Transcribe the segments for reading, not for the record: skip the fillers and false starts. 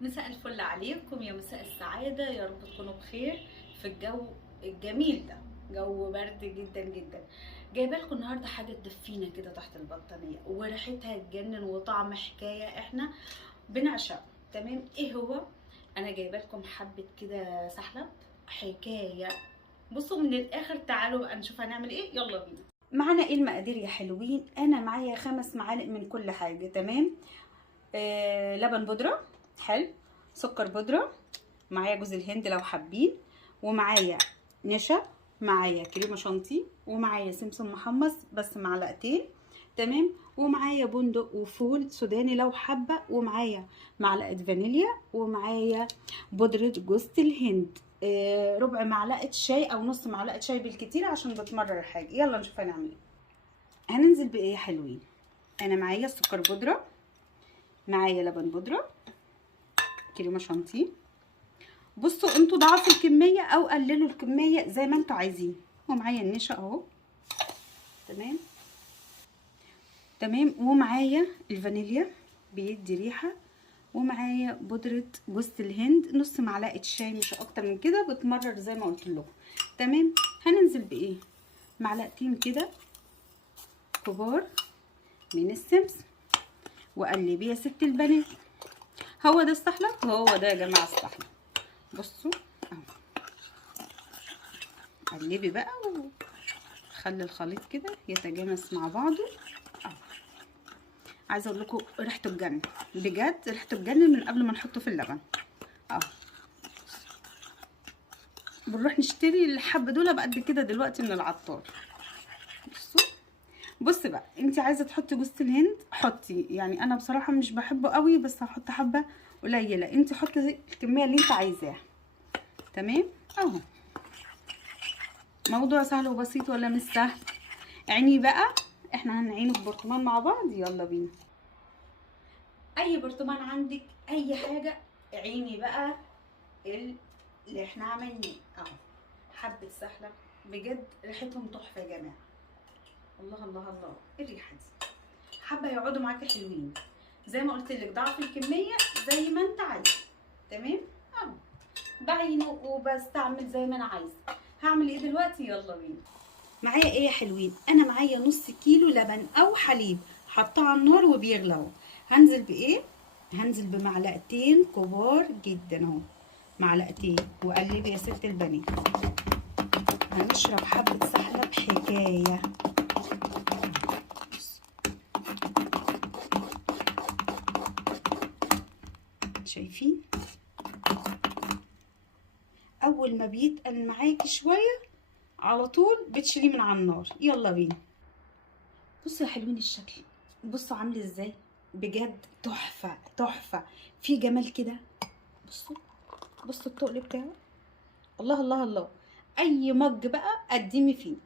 مساء الفل عليكم، يا مساء السعادة، يا رب تكونوا بخير في الجو الجميل ده. جو برد جدا جدا. جايبه لكم النهارده حاجه تدفينا كده تحت البطانيه وريحتها تجنن وطعم حكايه احنا بنعشقه. تمام، ايه هو؟ انا جايبه لكم حبه كده سحلب حكايه. بصوا من الاخر، تعالوا بقى نشوف هنعمل ايه. يلا بينا. معانا ايه المقادير يا حلوين؟ انا معايا 5 معالق من كل حاجه. تمام. لبن بودرة حلو، سكر بودرة، معايا جوز الهند لو حابين، ومعايا نشا، معايا كريمة شانتيه، ومعايا سمسم محمص بس معلقتين. تمام، ومعايا بندق وفول سوداني لو حابة، ومعايا معلقة فانيليا، ومعايا بودرة جوز الهند. ربع معلقة شاي او نص معلقة شاي بالكتير عشان بتمرر الحاجة. يلا نشوف هنعمل ايه. هننزل بايه يا حلوين؟ انا معايا سكر بودرة، معايا لبن بودرة، كريمه شانتيه. بصوا انتوا ضعفوا الكميه او قللوا الكميه زي ما انتوا عايزين. ومعايا النشا اهو. تمام تمام، ومعايا الفانيليا بيدي ريحه، ومعايا بودره جوز الهند نص معلقه شاي مش اكتر من كده، بتمرر زي ما قلت لكم. تمام، هننزل بايه؟ معلقتين كده كبار من السمسم، وقلبي يا ست البنات. هو ده السحلب، هو ده يا جماعه السحلب. بصوا اهو، قلبي بقى وخلي الخليط كده يتجانس مع بعضه اهو. عايزه اقول لكم ريحته تجنن بجد، ريحته تجنن من قبل ما نحطه في اللبن اهو. بنروح نشتري الحب دول بقد كده دلوقتي من العطار. بصوا، بص بقى، انت عايزه تحطي جوز الهند حطي، يعني انا بصراحه مش بحبه قوي بس هحط حبه قليله، انت حطي الكميه اللي انت عايزاها. تمام اهو. موضوع سهل وبسيط ولا مش سهل؟ عيني بقى، احنا هنعينه في برطمان مع بعض. يلا بينا. اي برطمان عندك، اي حاجه، عيني بقى اللي احنا عملناه اهو. حبه سحلب بجد ريحتهم تحفه يا جماعه. الله الله الله، ايه الريحه دي؟ حابه يقعدوا معاكي حلوين. زي ما قلت لك ضعف الكميه زي ما انت عايزه. تمام اهو، بعينه وبستعمل زي ما انا عايزه. هعمل ايه دلوقتي؟ يلا بينا. معايا ايه يا حلوين؟ انا معايا نص كيلو لبن او حليب حطاه على النار وبيغلى اهو. هنزل بايه؟ هنزل بمعلقتين كبار جدا اهو، معلقتين، وقلبي يا ست البنات. هنشرب حبه سحلب حكايه. شايفين؟ اول ما بيتقل معاكي شويه على طول بتشيليه من على النار. يلا بينا. بصوا يا حلوين الشكل، بصوا عامل ازاي بجد، تحفه تحفه، في جمال كده. بصوا، بصوا التقل بتاعه. الله الله الله. اي مج بقى قدمي فيه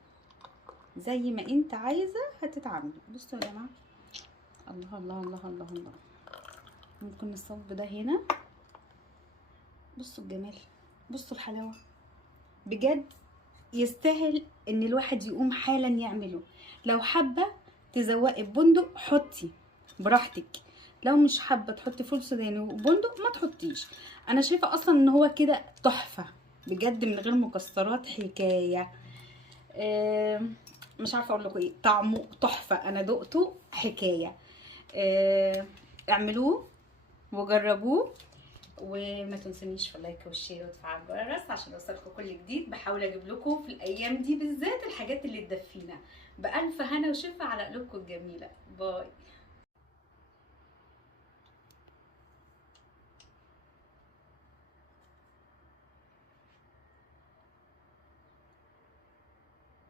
زي ما انت عايزه هتتعاملي. بصوا يا جماعه، الله الله الله الله الله. ممكن نصب ده هنا. بصوا الجمال، بصوا الحلاوه بجد. يستاهل ان الواحد يقوم حالا يعمله. لو حابه تزوقي ببندق حطي براحتك، لو مش حابه تحطي فول سوداني وبندق ما تحطيش. انا شايفه اصلا ان هو كده تحفه بجد من غير مكسرات حكايه. مش عارفه اقول لكم ايه، طعمه تحفه، انا دقته حكايه. اعملوه وجربوه، وما تنسونيش في اللايك والشير وتفعيل الجرس عشان يوصلكم كل جديد. بحاول اجيب لكم في الايام دي بالذات الحاجات اللي تدفينا. بالف هنا وشفا على قلوبكم الجميله. باي.